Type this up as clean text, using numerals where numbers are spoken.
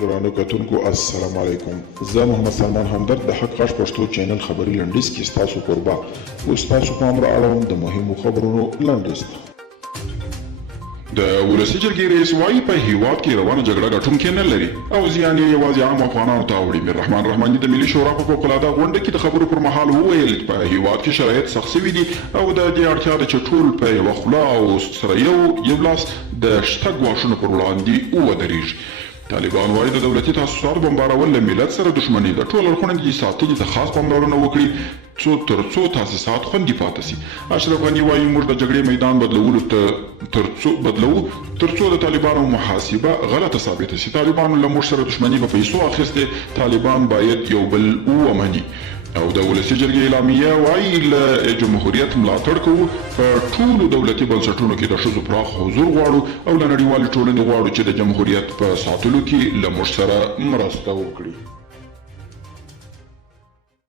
درانه کتونکو السلام علیکم. زه محمد سلمان همدرد د حق غږ پښتو چینل خبري لنډیز کې ستاسو کوربه اوس تاسو پام را اړوم د مهمو خبرونو لنډیز ته. د ولسي جرګې رئیس وایي په هیواد کې روانه جګړه ګټونکي نه لري او زیان یې یوازې عام افغانانو ته اوړي. میر رحمان رحماني د ملي شورا په فوقالعاده غونډه کې د خبرو پر مهال وویل په هیواد کې شرایط سخت شوي دي او د دې اړتیا ده چې ټول په یوه خوله او سره یو لاس د شته ګواښونو پر وړاندې ودرېږي. طالبان وایي د دولتي تاسیساتو بمبارول له ملت سره دښمني ده. ټول اړخونه دې ساتلي ته خاص پاملرنه وکړي تر څو تاسیسات خوندي پاتې شي. اشرف غني وایي موږ د جګړې میدان بدلولو تر څو د طالبانو محاسبه غلطه ثابته شي. طالبانو له موږ سره دښمني په پیسو اخیستې. طالبان باید یو بل ومني. او د ولسي جرګې اعلامیه وایي له جمهوریت ملاتړ کوو، په ټولو دولتي بنسټونو کې د ښځو پراخ حضور غواړو او له نړیوالې ټولنې غواړو چې د جمهوریت په ساتلو کې له موږ سره مرسته وکړي.